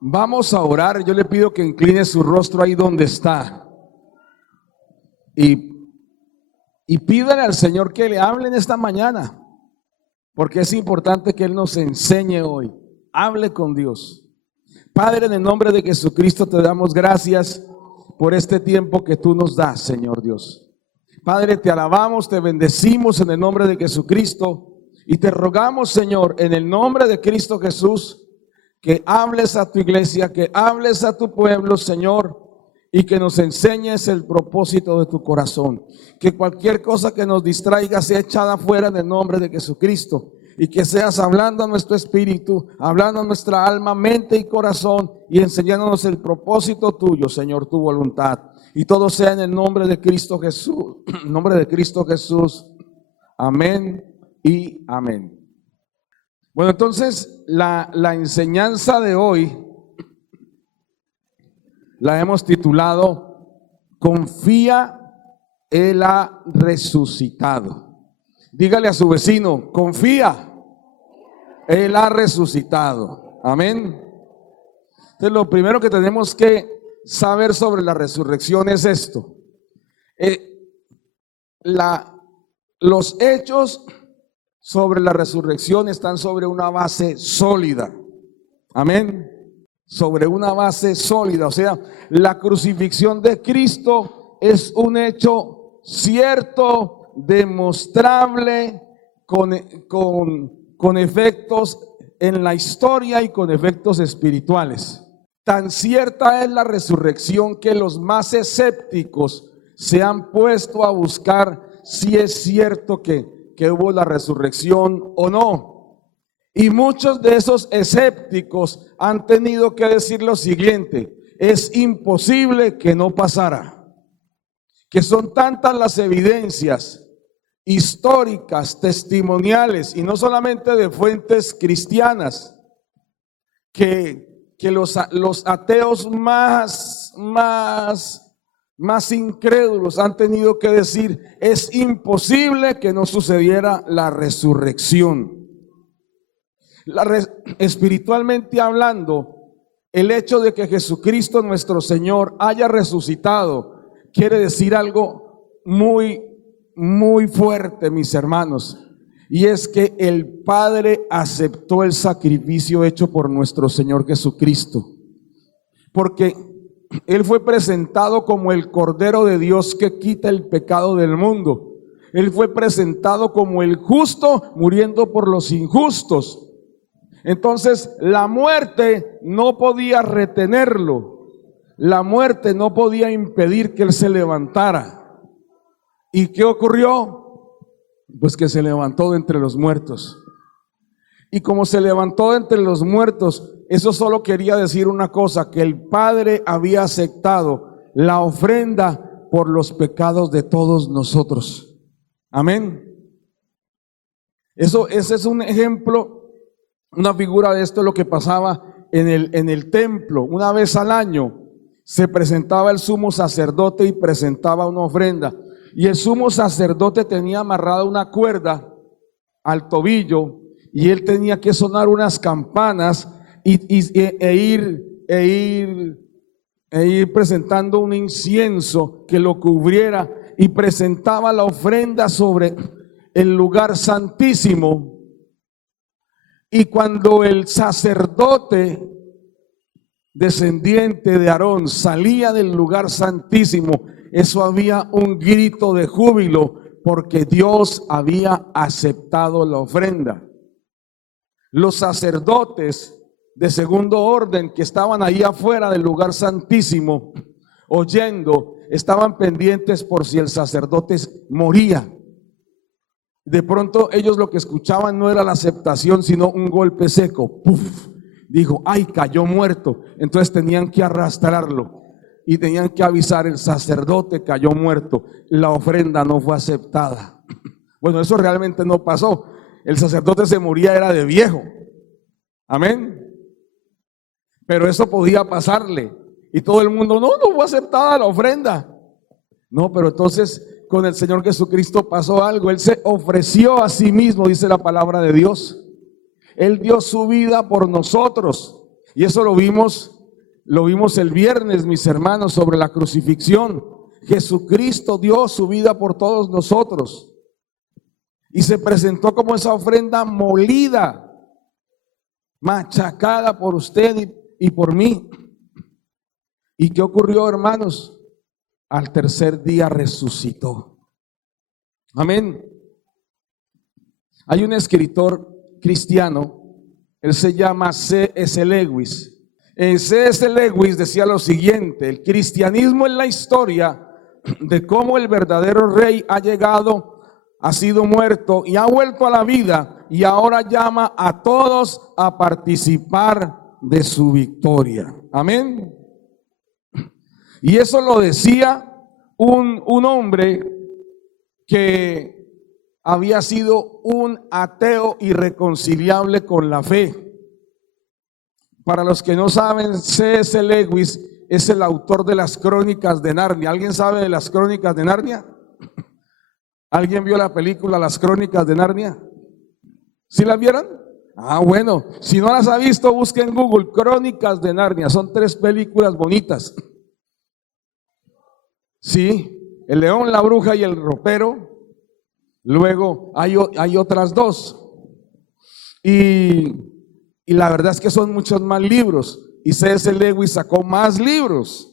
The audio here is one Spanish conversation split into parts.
Vamos a orar. Yo le pido que incline su rostro ahí donde está y pídale al Señor que le hable en esta mañana, porque es importante que Él nos enseñe hoy. Hable con Dios. Padre, en el nombre de Jesucristo te damos gracias por este tiempo que tú nos das, Señor Dios. Padre, te alabamos, te bendecimos en el nombre de Jesucristo y te rogamos, Señor, en el nombre de Cristo Jesús, que hables a tu iglesia, que hables a tu pueblo, Señor, y que nos enseñes el propósito de tu corazón. Que cualquier cosa que nos distraiga sea echada fuera en el nombre de Jesucristo, y que seas hablando a nuestro espíritu, hablando a nuestra alma, mente y corazón, y enseñándonos el propósito tuyo, Señor, tu voluntad. Y todo sea en el nombre de Cristo Jesús, en nombre de Cristo Jesús. Amén y amén. Bueno, entonces la enseñanza de hoy la hemos titulado Confía, Él ha resucitado. Dígale a su vecino, confía, Él ha resucitado. Amén. Entonces lo primero que tenemos que saber sobre la resurrección es esto. Los hechos sobre la resurrección están sobre una base sólida. Amén. Sobre una base sólida. O sea, la crucifixión de Cristo es un hecho cierto, demostrable, con efectos en la historia y con efectos espirituales. Tan cierta es la resurrección que los más escépticos se han puesto a buscar si es cierto que hubo la resurrección o no. Y muchos de esos escépticos han tenido que decir lo siguiente: es imposible que no pasara. Que son tantas las evidencias históricas, testimoniales, y no solamente de fuentes cristianas, que los ateos más incrédulos han tenido que decir, es imposible que no sucediera la resurrección. Espiritualmente hablando, el hecho de que Jesucristo nuestro Señor haya resucitado quiere decir algo muy, muy fuerte, mis hermanos, y es que el Padre aceptó el sacrificio hecho por nuestro Señor Jesucristo, porque Él fue presentado como el Cordero de Dios que quita el pecado del mundo. Él fue presentado como el justo muriendo por los injustos. Entonces la muerte no podía retenerlo. La muerte no podía impedir que Él se levantara. ¿Y qué ocurrió? Pues que se levantó de entre los muertos. Y como se levantó de entre los muertos, eso solo quería decir una cosa: que el Padre había aceptado la ofrenda por los pecados de todos nosotros. Amén. Ese es un ejemplo, una figura de esto, lo que pasaba en el templo. Una vez al año se presentaba el sumo sacerdote y presentaba una ofrenda. Y el sumo sacerdote tenía amarrada una cuerda al tobillo, y él tenía que sonar unas campanas e ir presentando un incienso que lo cubriera, y presentaba la ofrenda sobre el lugar santísimo. Y cuando el sacerdote descendiente de Aarón salía del lugar santísimo, eso había un grito de júbilo, porque Dios había aceptado la ofrenda. Los sacerdotes de segundo orden que estaban ahí afuera del lugar santísimo oyendo, estaban pendientes por si el sacerdote moría. De pronto ellos lo que escuchaban no era la aceptación, sino un golpe seco. ¡Puf! Dijo, ¡ay, cayó muerto! Entonces tenían que arrastrarlo y tenían que avisar, el sacerdote cayó muerto, la ofrenda no fue aceptada. Bueno, eso realmente no pasó. El sacerdote se moría, era de viejo. Amén. Pero eso podía pasarle. Y todo el mundo, no fue aceptada la ofrenda. No, pero entonces con el Señor Jesucristo pasó algo. Él se ofreció a sí mismo, dice la palabra de Dios. Él dio su vida por nosotros. Y eso lo vimos el viernes, mis hermanos, sobre la crucifixión. Jesucristo dio su vida por todos nosotros y se presentó como esa ofrenda molida, machacada por usted y por mí. ¿Y qué ocurrió, hermanos? Al tercer día resucitó. Amén. Hay un escritor cristiano, él se llama C.S. Lewis. C.S. Lewis decía lo siguiente: el cristianismo es la historia de cómo el verdadero rey ha llegado, ha sido muerto y ha vuelto a la vida, y ahora llama a todos a participar de su victoria. Amén. Y eso lo decía un hombre que había sido un ateo irreconciliable con la fe. Para los que no saben, C.S. Lewis es el autor de las Crónicas de Narnia. ¿Alguien sabe de las Crónicas de Narnia? ¿Alguien vio la película Las Crónicas de Narnia? ¿Sí la vieron? Bueno, si no las ha visto, busque en Google Crónicas de Narnia. Son 3 películas bonitas. Sí, El león, la bruja y el ropero. Luego hay otras 2. Y la verdad es que son muchos más libros. Y C.S. Lewis sacó más libros.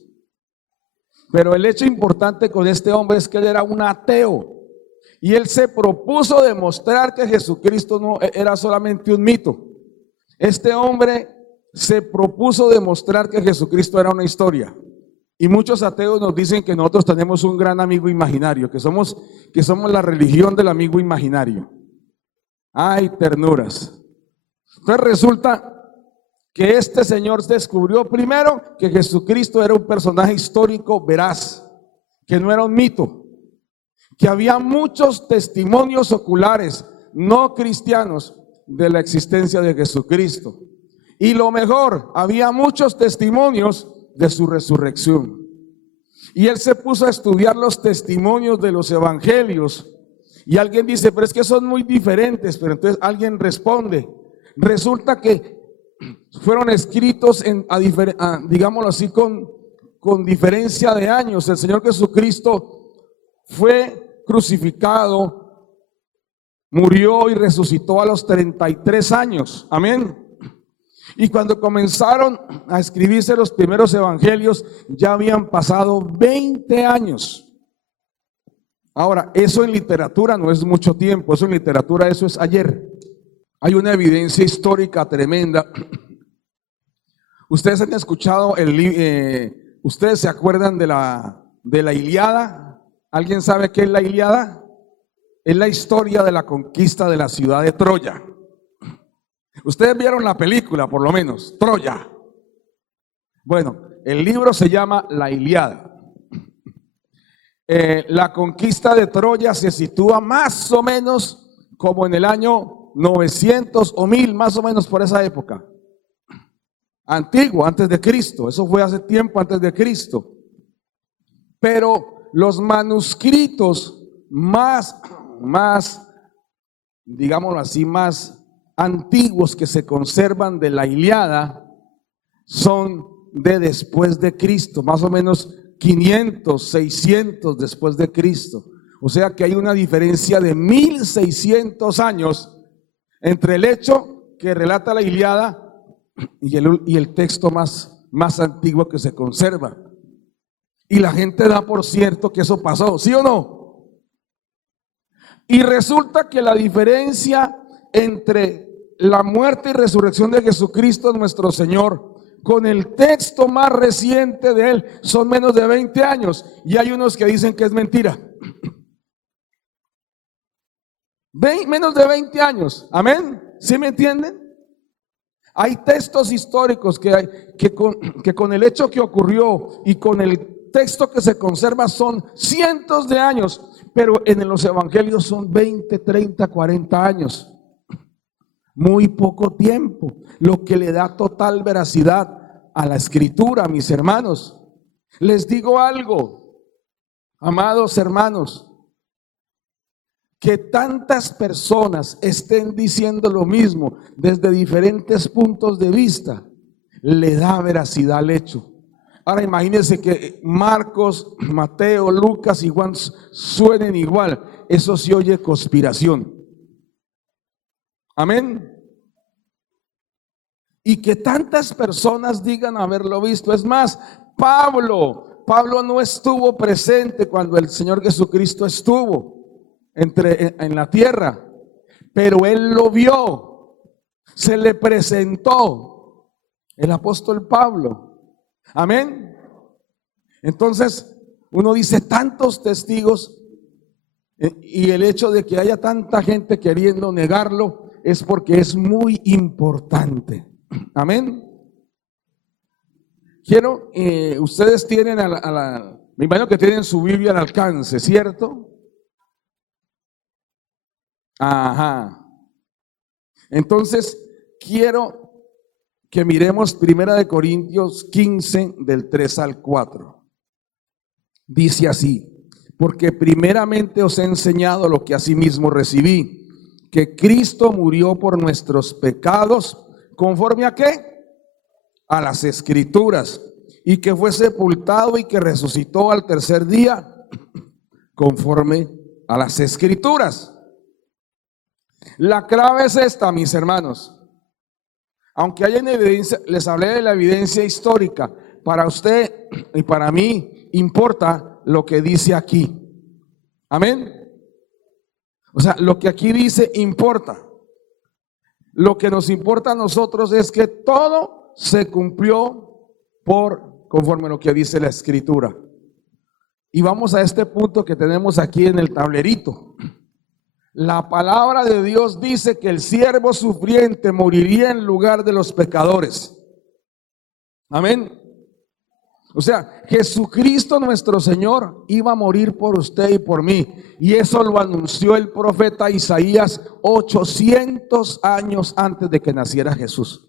Pero el hecho importante con este hombre es que él era un ateo. Y él se propuso demostrar que Jesucristo no era solamente un mito. Este hombre se propuso demostrar que Jesucristo era una historia. Y muchos ateos nos dicen que nosotros tenemos un gran amigo imaginario, que somos la religión del amigo imaginario. Ay, ternuras. Entonces resulta que este señor descubrió primero que Jesucristo era un personaje histórico veraz, que no era un mito, que había muchos testimonios oculares no cristianos de la existencia de Jesucristo. Y lo mejor, había muchos testimonios de su resurrección. Y él se puso a estudiar los testimonios de los evangelios. Y alguien dice, pero es que son muy diferentes. Pero entonces alguien responde, resulta que fueron escritos digámoslo así, con diferencia de años. El Señor Jesucristo fue crucificado, murió y resucitó a los 33 años. Amén. Y cuando comenzaron a escribirse los primeros evangelios, ya habían pasado 20 años. Ahora, eso en literatura no es mucho tiempo, eso en literatura, eso es ayer. Hay una evidencia histórica tremenda. Ustedes han escuchado ustedes se acuerdan de la Ilíada. ¿Alguien sabe qué es la Ilíada? Es la historia de la conquista de la ciudad de Troya. Ustedes vieron la película, por lo menos, Troya. Bueno, el libro se llama La Ilíada. La conquista de Troya se sitúa más o menos como en el año 900 o 1000, más o menos por esa época. Antiguo, antes de Cristo. Eso fue hace tiempo antes de Cristo. Pero los manuscritos más, digámoslo así, más antiguos que se conservan de la Ilíada son de después de Cristo, más o menos 500, 600 después de Cristo. O sea que hay una diferencia de 1600 años entre el hecho que relata la Ilíada y el texto más antiguo que se conserva. Y la gente da por cierto que eso pasó, ¿sí o no? Y resulta que la diferencia entre la muerte y resurrección de Jesucristo nuestro Señor con el texto más reciente de él son menos de 20 años. Y hay unos que dicen que es mentira. Menos de 20 años, amén. ¿Sí me entienden? Hay textos históricos que con el hecho que ocurrió y con el texto que se conserva son cientos de años, pero en los evangelios son 20, 30, 40 años. Muy poco tiempo, lo que le da total veracidad a la escritura, mis hermanos. Les digo algo, amados hermanos, que tantas personas estén diciendo lo mismo desde diferentes puntos de vista, le da veracidad al hecho. Ahora imagínense que Marcos, Mateo, Lucas y Juan suenen igual. Eso se oye conspiración. Amén. Y que tantas personas digan haberlo visto. Es más, Pablo no estuvo presente cuando el Señor Jesucristo estuvo en la tierra, pero él lo vio, se le presentó el apóstol Pablo. Amén. Entonces uno dice tantos testigos, y el hecho de que haya tanta gente queriendo negarlo es porque es muy importante. Amén. Quiero, ustedes tienen me imagino que tienen su Biblia al alcance, ¿cierto? Ajá. Entonces quiero que miremos 1 Corintios 15 del 3 al 4. Dice así: porque primeramente os he enseñado lo que asimismo recibí, que Cristo murió por nuestros pecados, ¿conforme a qué? A las Escrituras, y que fue sepultado y que resucitó al tercer día, conforme a las Escrituras. La clave es esta, mis hermanos. Aunque haya evidencia, les hablé de la evidencia histórica, para usted y para mí importa lo que dice aquí. Amén. O sea, lo que aquí dice importa. Lo que nos importa a nosotros es que todo se cumplió conforme a lo que dice la Escritura. Y vamos a este punto que tenemos aquí en el tablerito. La palabra de Dios dice que el siervo sufriente moriría en lugar de los pecadores. Amén. O sea, Jesucristo nuestro Señor iba a morir por usted y por mí. Y eso lo anunció el profeta Isaías 800 años antes de que naciera Jesús.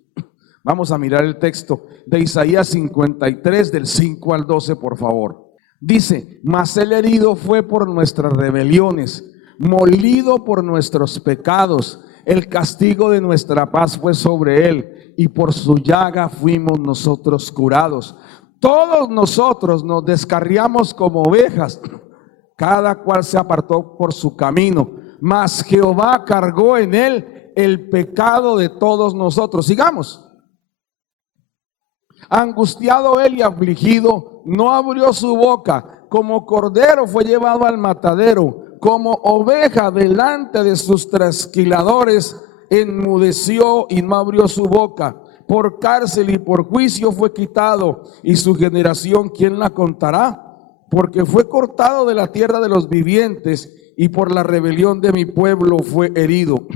Vamos a mirar el texto de Isaías 53 del 5 al 12, por favor. Dice: mas el herido fue por nuestras rebeliones, molido por nuestros pecados, el castigo de nuestra paz fue sobre él, y por su llaga fuimos nosotros curados. Todos nosotros nos descarriamos como ovejas, cada cual se apartó por su camino, mas Jehová cargó en él el pecado de todos nosotros. Sigamos. Angustiado él y afligido, no abrió su boca, como cordero fue llevado al matadero, como oveja delante de sus trasquiladores, enmudeció y no abrió su boca. Por cárcel y por juicio fue quitado, y su generación, ¿quién la contará? Porque fue cortado de la tierra de los vivientes, y por la rebelión de mi pueblo fue herido.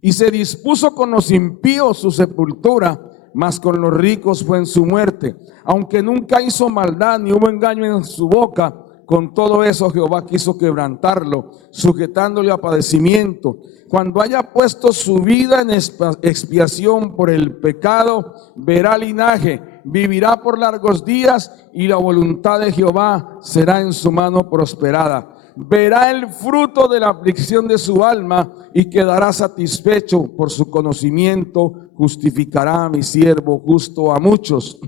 Y se dispuso con los impíos su sepultura, mas con los ricos fue en su muerte. Aunque nunca hizo maldad ni hubo engaño en su boca, con todo eso Jehová quiso quebrantarlo, sujetándole a padecimiento. Cuando haya puesto su vida en expiación por el pecado, verá linaje, vivirá por largos días, y la voluntad de Jehová será en su mano prosperada. Verá el fruto de la aflicción de su alma y quedará satisfecho. Por su conocimiento justificará a mi siervo justo a muchos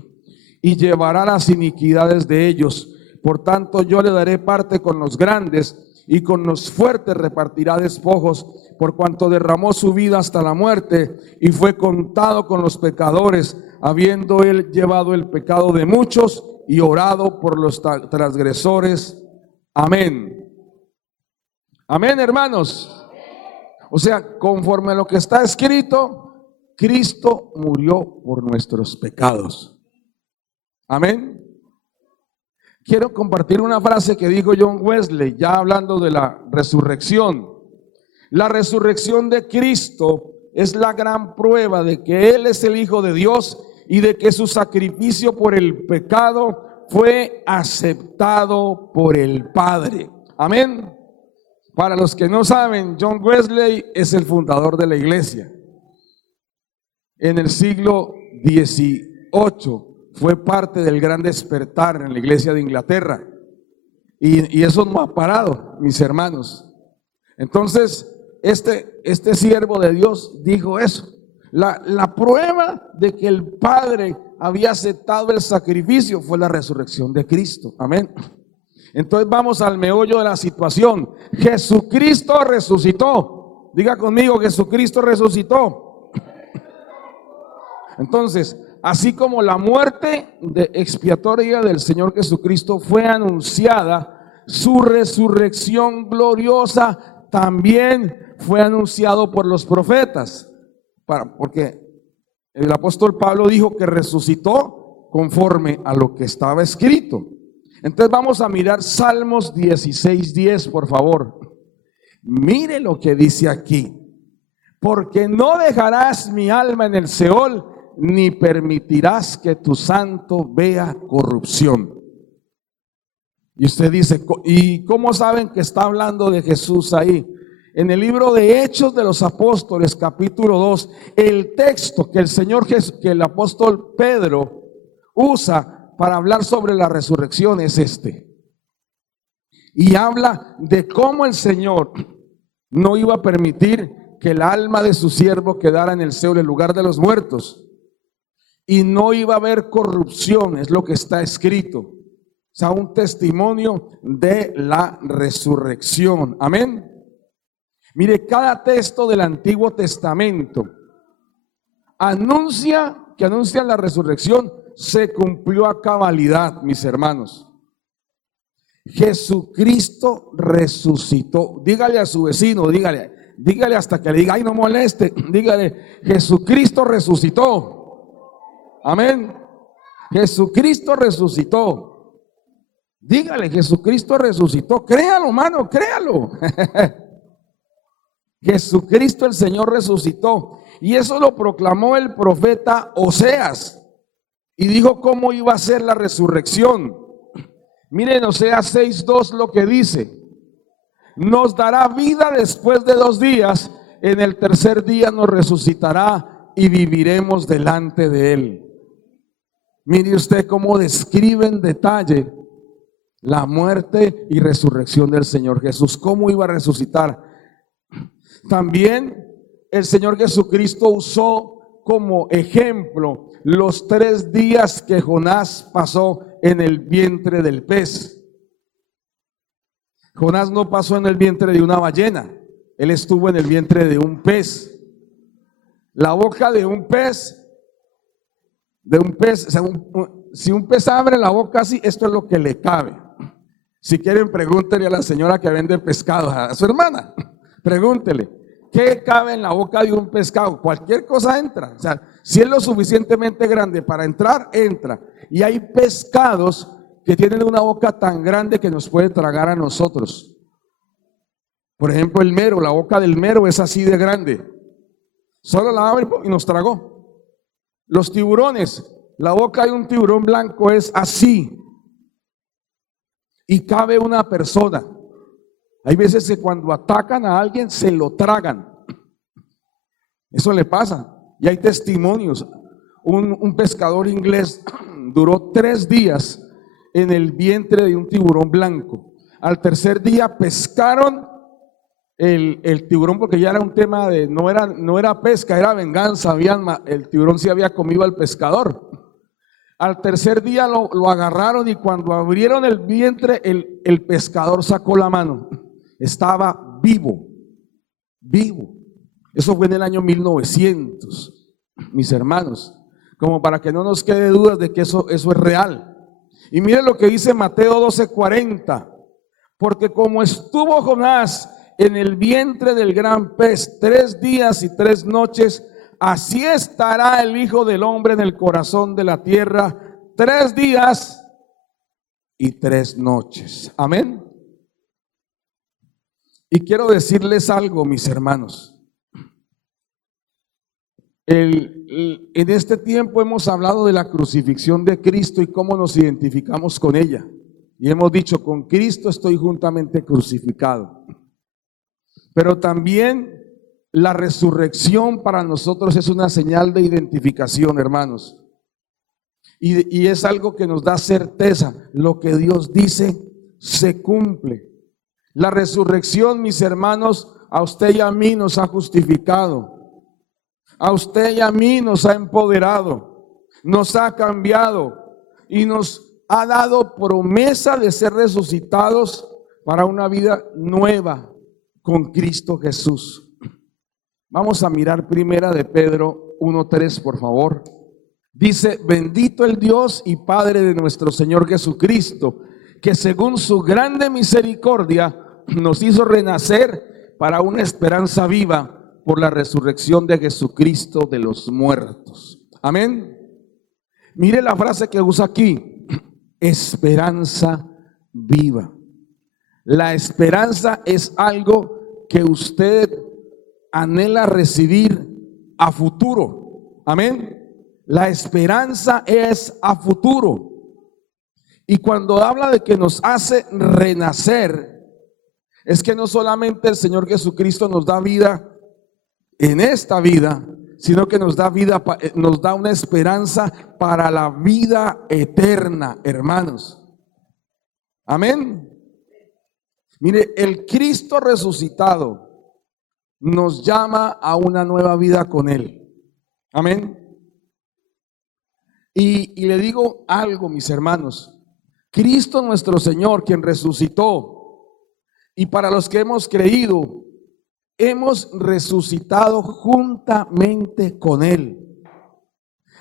y llevará las iniquidades de ellos. Por tanto yo le daré parte con los grandes, y con los fuertes repartirá despojos, por cuanto derramó su vida hasta la muerte y fue contado con los pecadores, habiendo él llevado el pecado de muchos y orado por los transgresores. Amén. Amén, hermanos. O sea, conforme a lo que está escrito, Cristo murió por nuestros pecados. Amén. Quiero compartir una frase que dijo John Wesley, ya hablando de la resurrección. La resurrección de Cristo es la gran prueba de que Él es el Hijo de Dios y de que su sacrificio por el pecado fue aceptado por el Padre. Amén. Para los que no saben, John Wesley es el fundador de la iglesia. En el siglo XVIII fue parte del gran despertar en la iglesia de Inglaterra. Y eso no ha parado, mis hermanos. Entonces, este siervo de Dios dijo eso. La prueba de que el Padre había aceptado el sacrificio fue la resurrección de Cristo. Amén. Entonces vamos al meollo de la situación. Jesucristo resucitó. Diga conmigo, Jesucristo resucitó. Entonces, así como la muerte expiatoria del Señor Jesucristo fue anunciada, su resurrección gloriosa también fue anunciado por los profetas. Porque el apóstol Pablo dijo que resucitó conforme a lo que estaba escrito. Entonces vamos a mirar Salmos 16:10, por favor. Mire lo que dice aquí. Porque no dejarás mi alma en el Seol, ni permitirás que tu santo vea corrupción. Y usted dice, ¿y cómo saben que está hablando de Jesús ahí? En el libro de Hechos de los Apóstoles, capítulo 2, el texto que el apóstol Pedro usa para hablar sobre la resurrección es este. Y habla de cómo el Señor no iba a permitir que el alma de su siervo quedara en el Seol, el lugar de los muertos. Y no iba a haber corrupción, es lo que está escrito. O sea, un testimonio de la resurrección. Amén. Mire, cada texto del Antiguo Testamento anuncia la resurrección, se cumplió a cabalidad, mis hermanos. Jesucristo resucitó. Dígale a su vecino, dígale hasta que le diga, ay, no moleste, dígale, Jesucristo resucitó. Amén. Jesucristo resucitó. Dígale, Jesucristo resucitó. Créalo, hermano, créalo. Jesucristo el Señor resucitó. Y eso lo proclamó el profeta Oseas. Y dijo cómo iba a ser la resurrección. Miren Oseas 6:2 lo que dice. Nos dará vida después de 2 días. En el tercer día nos resucitará y viviremos delante de Él. Mire usted cómo describe en detalle la muerte y resurrección del Señor Jesús. ¿Cómo iba a resucitar? También el Señor Jesucristo usó como ejemplo los 3 días que Jonás pasó en el vientre del pez. Jonás no pasó en el vientre de una ballena, él estuvo en el vientre de un pez. La boca de un pez, o sea, si un pez abre la boca así, esto es lo que le cabe. Si quieren, pregúntenle a la señora que vende pescado, a su hermana, pregúntele, ¿qué cabe en la boca de un pescado? Cualquier cosa entra. O sea, si es lo suficientemente grande para entrar, entra. Y hay pescados que tienen una boca tan grande que nos puede tragar a nosotros. Por ejemplo, el mero, la boca del mero es así de grande. Solo la abre y nos tragó. Los tiburones, la boca de un tiburón blanco es así. Y cabe una persona. Hay veces que cuando atacan a alguien se lo tragan. Eso le pasa. Y hay testimonios. Un pescador inglés duró 3 días en el vientre de un tiburón blanco. Al tercer día pescaron el tiburón, porque ya era un tema de, no era pesca, era venganza. El tiburón se había comido al pescador. Al tercer día lo agarraron y cuando abrieron el vientre, el pescador sacó la mano. Estaba vivo. Eso fue en el año 1900, mis hermanos, como para que no nos quede dudas de que eso es real. Y miren lo que dice Mateo 12:40, porque como estuvo Jonás en el vientre del gran pez 3 días y 3 noches, así estará el Hijo del Hombre en el corazón de la tierra 3 días y 3 noches. Amén. Y quiero decirles algo, mis hermanos. En este tiempo hemos hablado de la crucifixión de Cristo y cómo nos identificamos con ella. Y hemos dicho, con Cristo estoy juntamente crucificado. Pero también la resurrección para nosotros es una señal de identificación, hermanos. Y es algo que nos da certeza. Lo que Dios dice se cumple. La resurrección, mis hermanos, a usted y a mí nos ha justificado. A usted y a mí nos ha empoderado, nos ha cambiado y nos ha dado promesa de ser resucitados para una vida nueva con Cristo Jesús. Vamos a mirar primera de Pedro 1:3, por favor. Dice: bendito el Dios y Padre de nuestro Señor Jesucristo, que según su grande misericordia nos hizo renacer para una esperanza viva por la resurrección de Jesucristo de los muertos. Amén. Mire la frase que usa aquí: esperanza viva. La esperanza es algo que usted anhela recibir a futuro. Amén. La esperanza es a futuro. Y cuando habla de que nos hace renacer, es que no solamente el Señor Jesucristo nos da vida en esta vida, sino que nos da vida, nos da una esperanza para la vida eterna, hermanos. Amén. Mire, el Cristo resucitado nos llama a una nueva vida con Él. Amén. Y le digo algo, mis hermanos: Cristo nuestro Señor, quien resucitó, y para los que hemos creído, hemos resucitado juntamente con Él.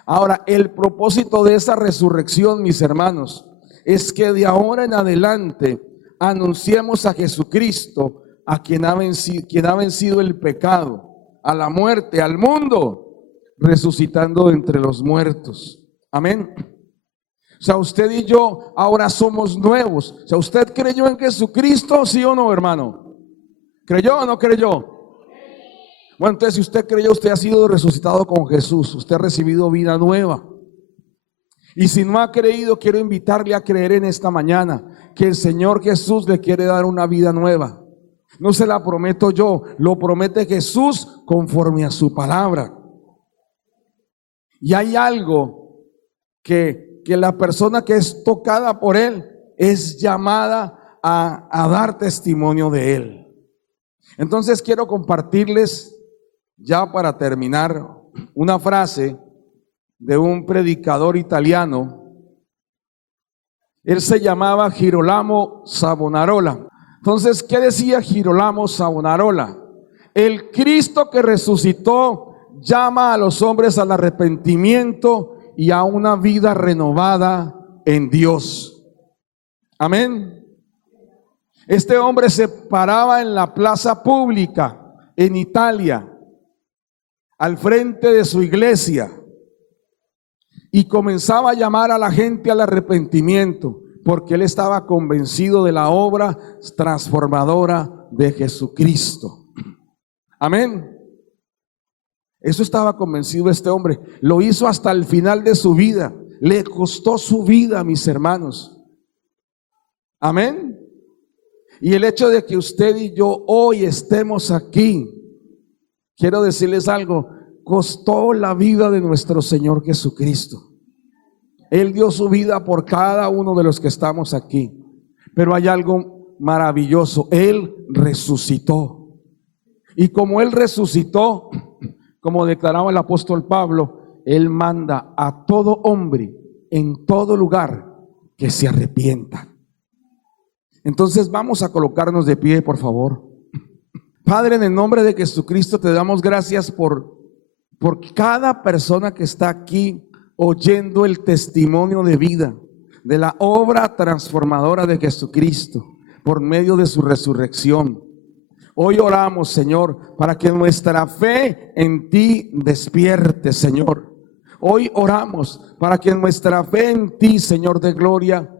Ahora, el propósito de esa resurrección, mis hermanos, es que de ahora en adelante anunciemos a Jesucristo, a quien ha vencido el pecado, a la muerte, al mundo, resucitando entre los muertos. Amén. O sea, usted y yo ahora somos nuevos. O sea, ¿usted creyó en Jesucristo, sí o no, hermano? ¿Creyó o no creyó? Bueno, entonces si usted creyó, usted ha sido resucitado con Jesús. Usted ha recibido vida nueva. Y si no ha creído, quiero invitarle a creer en esta mañana que el Señor Jesús le quiere dar una vida nueva. No se la prometo yo, lo promete Jesús conforme a su palabra. Y hay algo que la persona que es tocada por Él es llamada a dar testimonio de Él. Entonces quiero compartirles, ya para terminar, una frase de un predicador italiano. Él se llamaba Girolamo Savonarola. Entonces, ¿qué decía Girolamo Savonarola? El Cristo que resucitó llama a los hombres al arrepentimiento y a una vida renovada en Dios. Amén. Este hombre se paraba en la plaza pública en Italia, al frente de su iglesia, y comenzaba a llamar a la gente al arrepentimiento, porque él estaba convencido de la obra transformadora de Jesucristo. Amén. Eso estaba convencido este hombre. Lo hizo hasta el final de su vida. Le costó su vida, mis hermanos. Amén. Y el hecho de que usted y yo hoy estemos aquí, quiero decirles algo, costó la vida de nuestro Señor Jesucristo. Él dio su vida por cada uno de los que estamos aquí. Pero hay algo maravilloso: Él resucitó. Y como Él resucitó, como declaraba el apóstol Pablo, Él manda a todo hombre en todo lugar que se arrepienta. Entonces vamos a colocarnos de pie, por favor. Padre, en el nombre de Jesucristo te damos gracias por cada persona que está aquí oyendo el testimonio de vida, de la obra transformadora de Jesucristo por medio de su resurrección. Hoy oramos, Señor, para que nuestra fe en ti despierte, Señor. Hoy oramos para que nuestra fe en ti, Señor de gloria,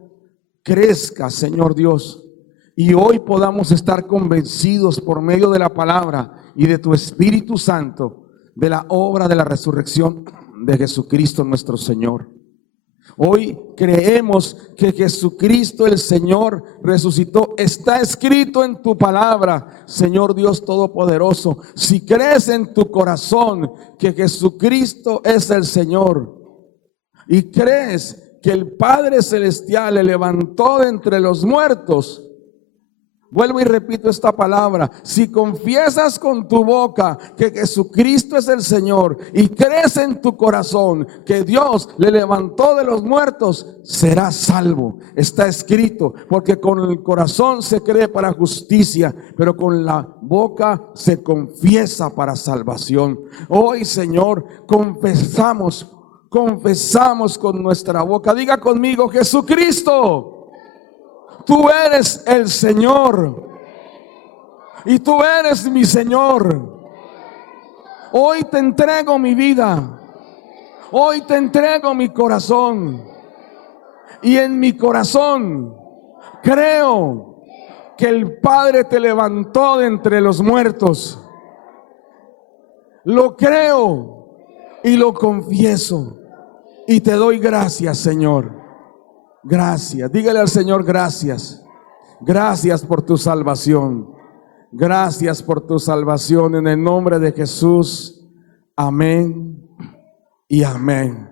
crezca, Señor Dios. Y hoy podamos estar convencidos por medio de la palabra y de tu Espíritu Santo de la obra de la resurrección de Jesucristo nuestro Señor. Hoy creemos que Jesucristo el Señor resucitó. Está escrito en tu palabra, Señor Dios Todopoderoso. Si crees en tu corazón que Jesucristo es el Señor y crees que el Padre Celestial le levantó de entre los muertos, Vuelvo y repito esta palabra. Si confiesas con tu boca que Jesucristo es el Señor y crees en tu corazón que Dios le levantó de los muertos, serás salvo. Está escrito, porque con el corazón se cree para justicia, pero con la boca se confiesa para salvación. Hoy, Señor, confesamos con nuestra boca. Diga conmigo: Jesucristo, tú eres el Señor y tú eres mi Señor. Hoy te entrego mi vida, hoy te entrego mi corazón, y en mi corazón creo que el Padre te levantó de entre los muertos. Lo creo y lo confieso, y te doy gracias, Señor. Gracias. Dígale al Señor: gracias. Gracias por tu salvación. Gracias por tu salvación en el nombre de Jesús. Amén y amén.